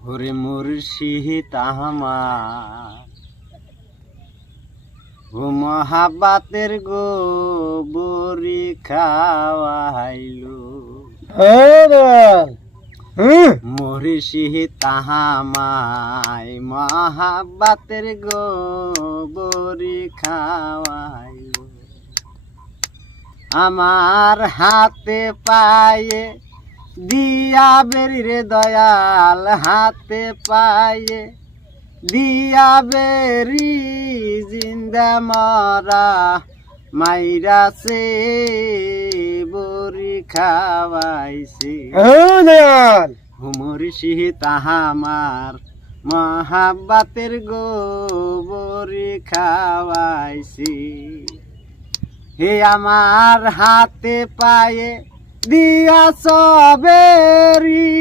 ওরে মুর্শিদ আমার ও মহাব্বাতের গোবরি খাওয়াইলো মুর্শিদ তাহামায় মহাব্বাতের গোবরি খাওয়াইলো আমার হাতে পায়ে দিয়া বেরি রে দয়াল হাতে পায়ে দিয়া বেরি জিন্দা মরা মাইরাছে বরি খাওয়াইছে মুর্শিদ তাহামার মহাব্বাতের গোবরি খাওয়াইছে হে আমার হাতে পায়ে দিয়া সবেরি